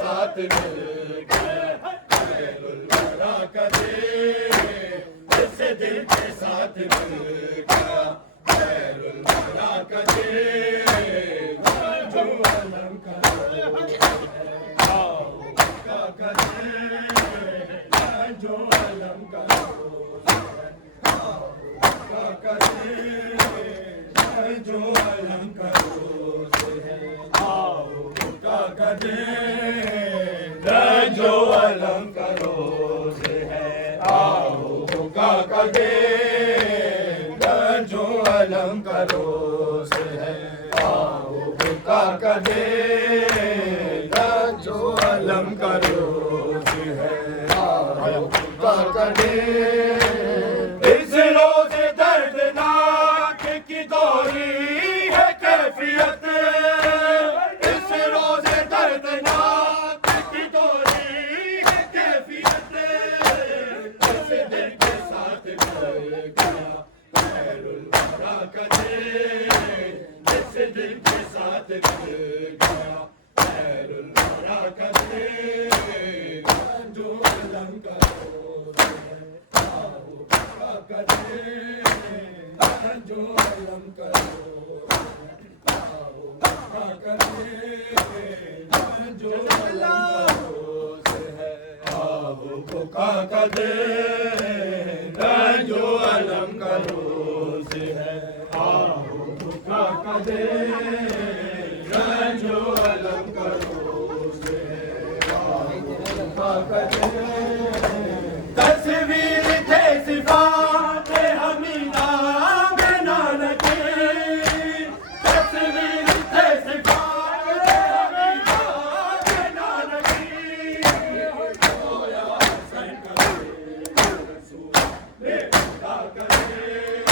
साथ मिल गया, खैरुल वरा का दिल जिस दिल के साथ मिल गया, खैरुल वरा का दिल जो अलम करो का दिल जो अलम करो का दिल जो अलम करो का दिल जो अलम करो से है, आओ का दिल जो अलम करो से है, आओ का दिल जो अलम करो से है, आओ का दिल इस रोज़े दर्दनाक की दोहरी है कैफियत, इस रोज़े दर्दनाक की दोहरी है कैफियत, इस दिल के साथ मिल गया, खैरुल वरा का दिल इस दिल के साथ मिल गया, खैरुल वरा का दिल जो अलम करो आओ का दिल जो अलम करो आओ का दिल जो अलम करो से है, आओ का दिल जो अलम करो से है, आओ का दिल जो अलम करो से है, आओ का दिल तस्वीर थे सिफात हमीदा में नानक, तस्वीर थे सिफात हमीदा में नानक, खोया हसन का दिल रसूल ने खुदा का दिल,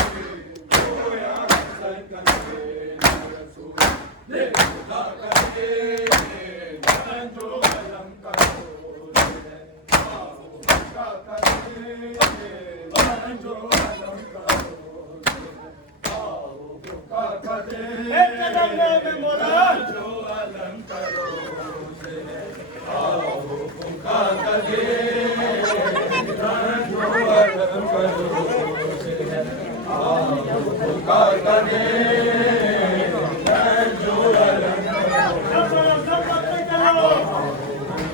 खोया हसन का दिल रसूल ने खुदा का दिल जो अलम करो से है, आओ का दिल जो अलम करो से है, आओ का दिल जो अलम करो से है, आओ का दिल जो अलम करो से है,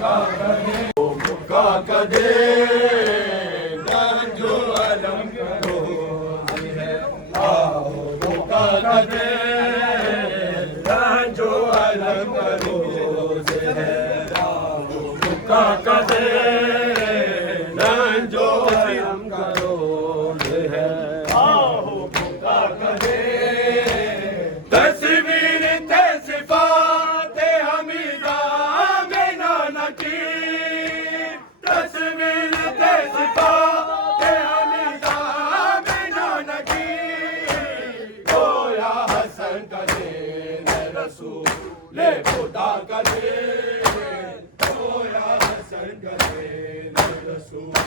आओ का दिल जो अलम का दिल जो अलम करो से है, आओ का दिल जो अलम करो से है, आओ का दिल जो अलम करो से है, आओ का दिल तस्वीर थे सिफात हमीदा में नाना की, तस्वीर थे सिफात हमीदा में नाना की, खोया हसन का दिल रसूल खुदा का दिल, खोया हसन का दिल रसूल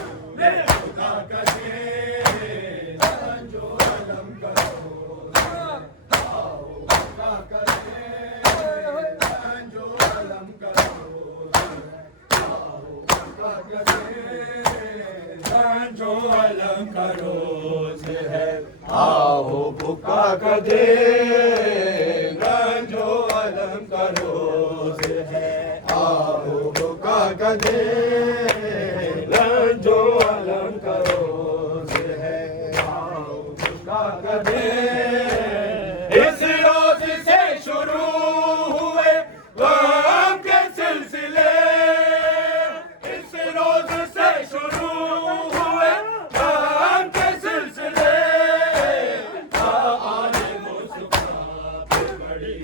खुदा का दिल जो अलम करो, आओ का दिल जो अलम करो, आओ का दिल जो अलम करो से है, आओ का दिल जो अलम करो से है, आओ का दिल जो अलम करो से है, आओ का दिल इस रोज से शुरू हुए गम के सिलसिले, इस रोज से शुरू हुए गम के सिलसिले, आले मुस्तफा पे बड़ी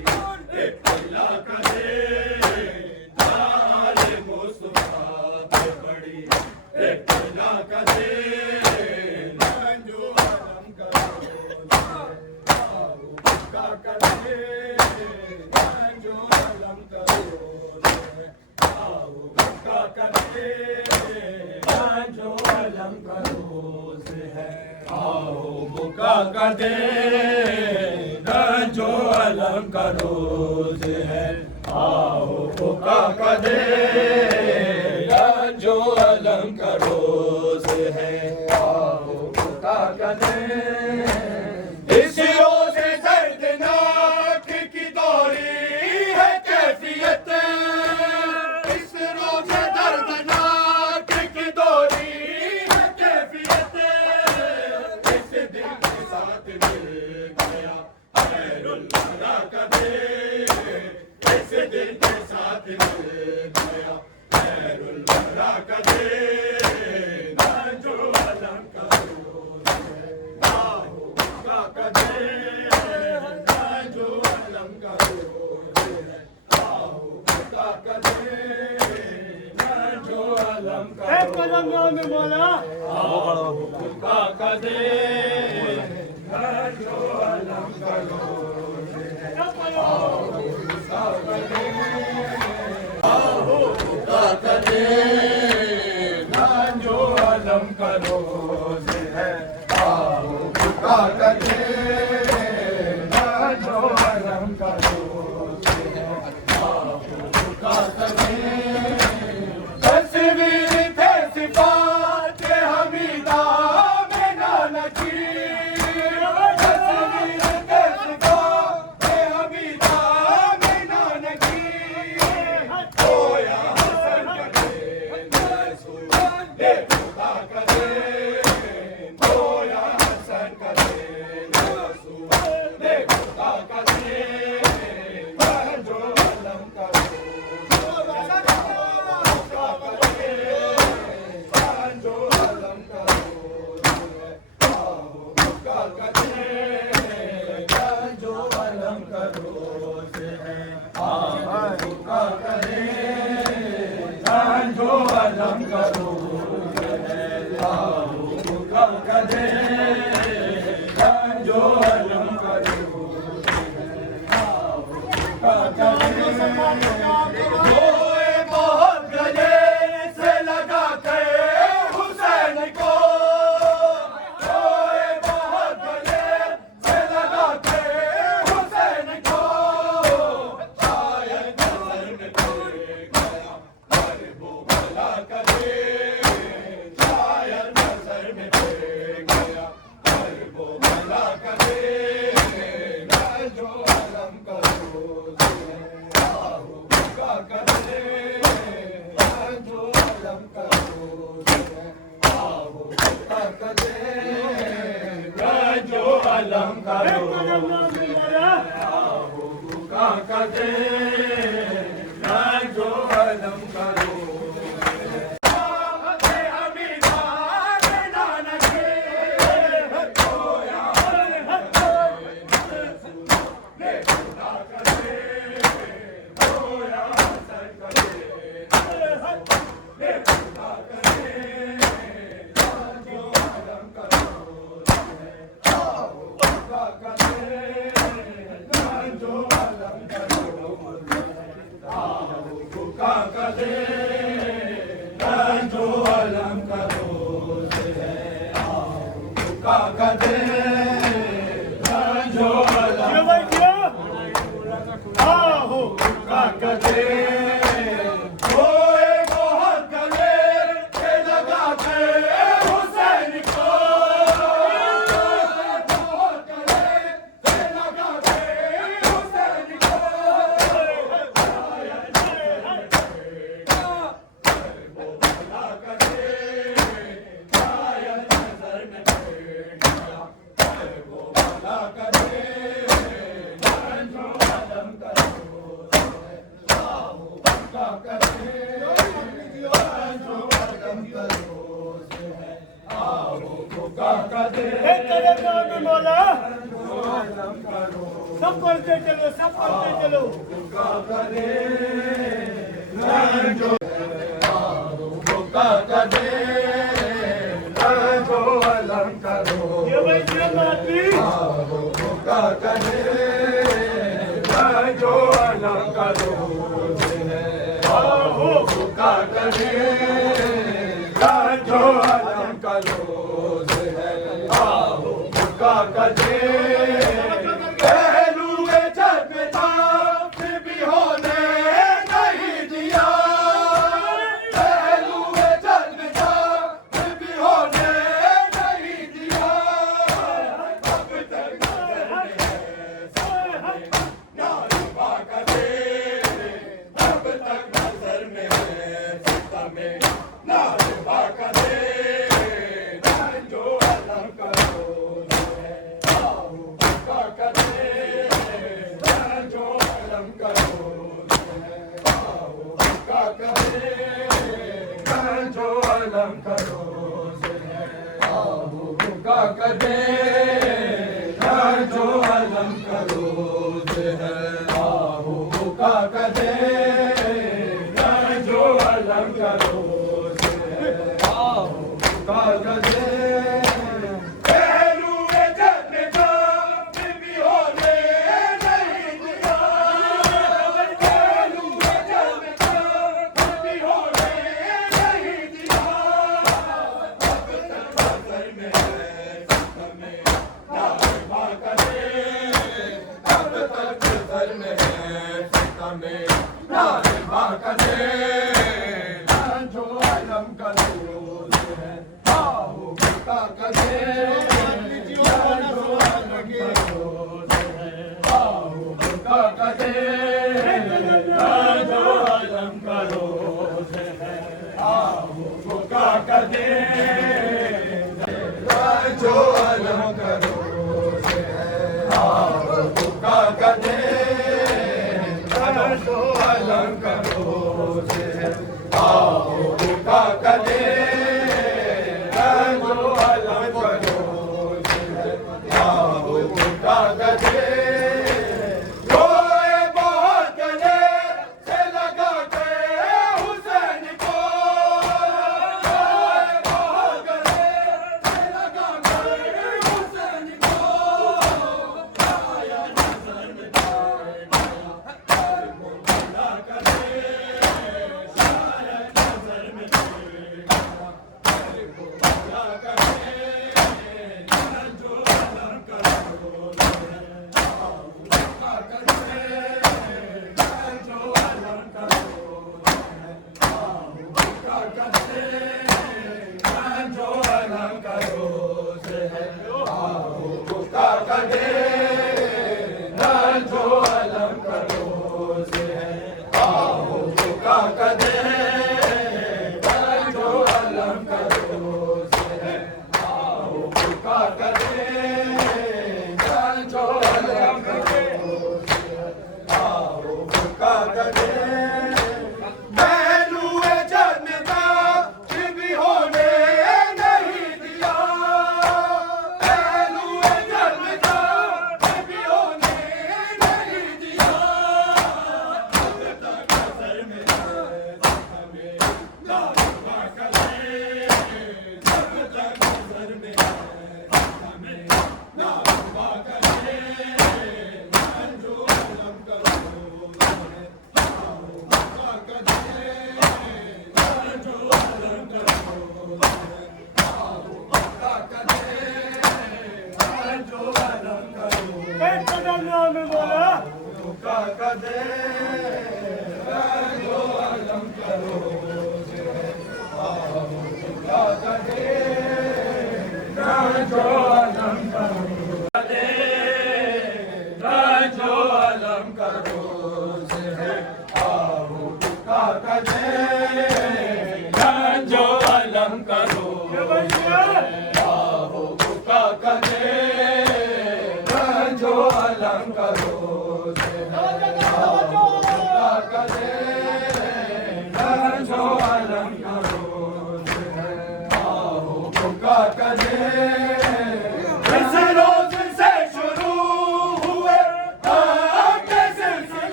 एक अल्लाह का दिल, आले मुस्तफा पे बड़ी एक अल्लाह का दिल जो अलम करो, आओ का दिल जो अलम करो, आओ का दिल जो अलम करो से है, आओ का दिल जो अलम करो से है, आओ का दिल गया खैरुल वरा कदे ना जो अलम करोज है आहो का कदे ना जो अलम करोज है आहो का कदे ना जो अलम करोज में बोला का कदे ना जो अलम करोज है आहो का कदे का कदे ना जो अलम करोज है आहो का कदे ना जो अलम करोज है आहो का कदे तस्वीर थे सिफात हमीदा में नानकी तस्वीर थे सिफात हमीदा में नानकी खोया हसन करे रसूल दे खुदा करे खोया हसन करे रसूल दे खुदा करे जो अलम करो जो अलम करो का कदे जो अलम करो है आहो का कदे जो अलम करो है आहो का कदे जो अलम करो आहो का कदे रोए बहुत गले से लगा के हुसैन को रोए बहुत गले से लगा के हुसैन को शायद नजर में पड़ गया पर वो भला करे शायद नजर में पड़ गया पर वो भला करे ना जो अलम करो आहो का करे ना जो अलम करो आहो का करे ना जो अलम करो आहो का करे ना जो अलम करो सब पढ़ते चलो का कदे जो अलम करो ये भाई बाती का कदे जो अलम करो आहो का कदे जो अलम करो आहो का कदे जो अलम करो से है आहू का कदे जो अलम करो से है आहू का कदे जो अलम करो से है आहू का कदे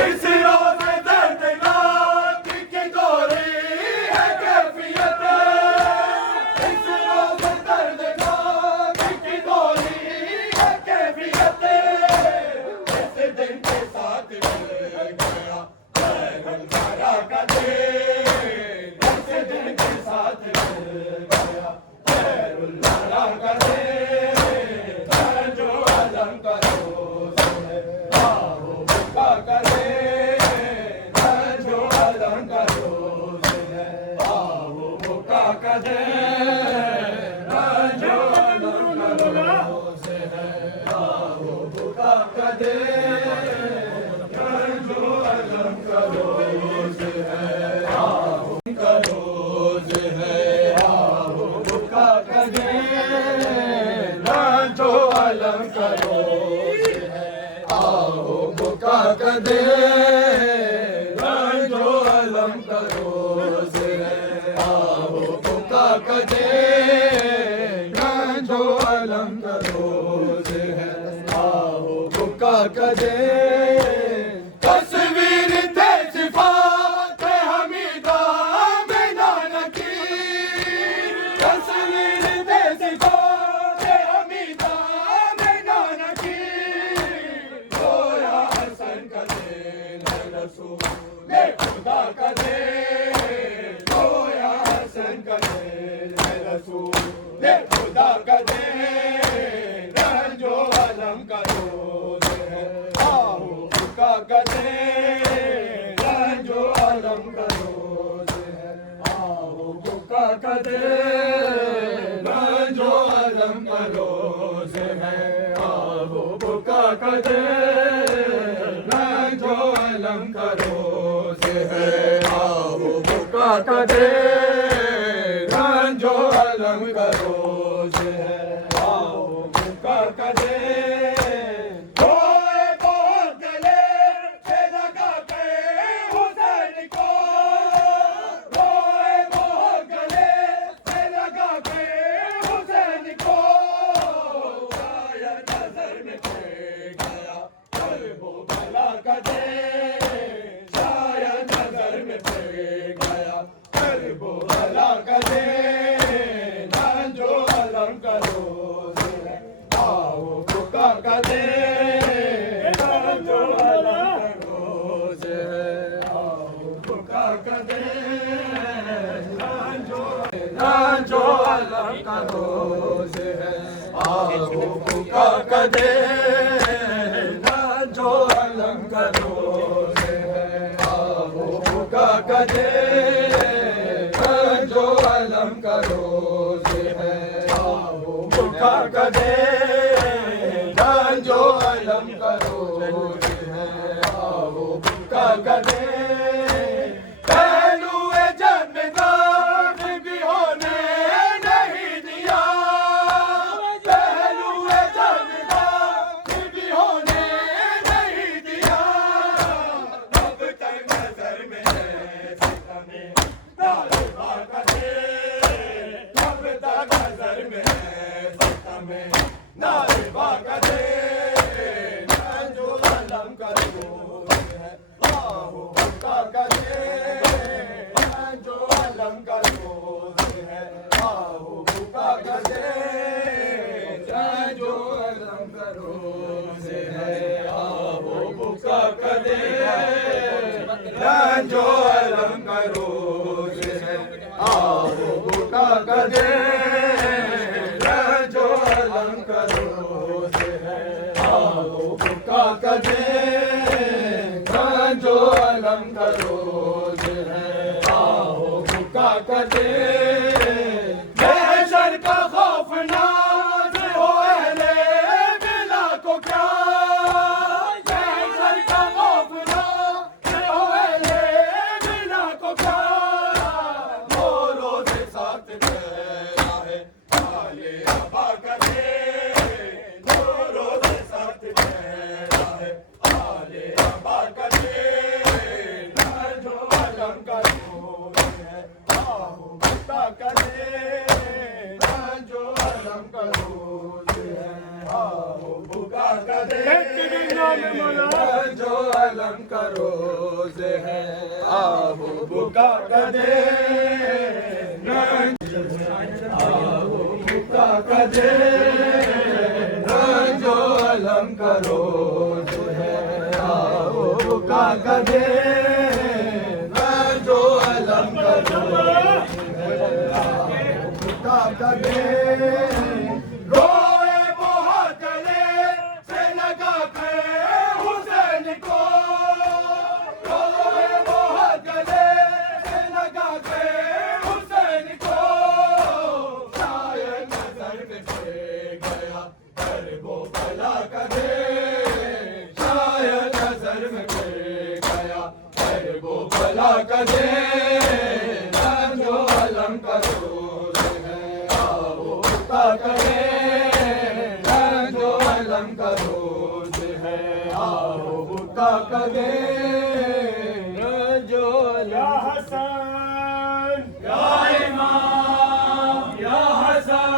इस रोज़ दर्दनाक की गोरी है कैफियत कदे रंजो अलम करो से है आओ भूखा कदे रंजो अलम करो से है आओ करो से है आओ भूखा कदे रंजो अलम करो से है आओ भूखा कदे रंजो अलम करो से है आओ भूखा कदे रंजो अलम करो से है आओ भूखा कदे तस्वीर थे सिफात हमीदा में नाना की तस्वीर थे सिफात हमीदा में नाना की रोया हसन कदे रसूल खुदा कदे रोया हसन कदे रसूल खुदा कदे रंजो अलम करो से आओ भूखा कदे रंजो अलम करो से आओ भूखा कदे रंजो अलम करो से है आओ भूखा कदे रंजो अलम करो से है आओ भूखा कदे रंजो अलम करो से है आओ भूखा कदे रोए बहुत गले से लगा के हुसैन को रोए बहुत गले से लगा के हुसैन को शायद नजर में पड़ गया कल्बो भला कदे शायद नजर में पड़ गया कल्बो भला कदे रंजो अलम करो से है आओ भूखा कदे रंजो अलम करो से है आओ भूखा कदे रंजो अलम करो से है आओ भूखा कदे रंजो अलम करो से है आओ भूखा कदे रंजो अलम करो से है आओ भूखा कदे रंजो अलम करो से है आओ भूखा कदे पहलुए जन्मदान भी होने नहीं दिया पहलुए जन्मदान भी होने नहीं दिया अब तक नजर में है हमें नालबा कदे अब तक नजर में है हमें नालबा कदे रंजो अलम करो से है आओ भूखा कदे रंजो अलम करो से है आओ भूखा कदे रंजो अलम करो से है आओ भूखा कदे रंजो अलम करो से है आओ भूखा कदे रंजो अलम करो से है आओ भूखा कदे रंजो अलम करो से है आओ भूखा कदे महशर का खौफ नाज हो अहले बिला को क्या महशर का खौफ नाज हो अहले बिला को क्या मोरों से साथ तेरा है आले अबा कदे मोरों से साथ तेरा है आले अबा कदे रंजो अलम करो से है आओ भूखा कदे रंजो अलम करो से है आओ भूखा कदे रंजो अलम करो से है आओ भूखा कदे आओ भूखा कदे रंजो अलम करो से है आओ भूखा कदे रंजो अलम करो भूखा कदे रोए बहुत गले से लगा के हुसैन को रोए बहुत गले से लगा के हुसैन को लगे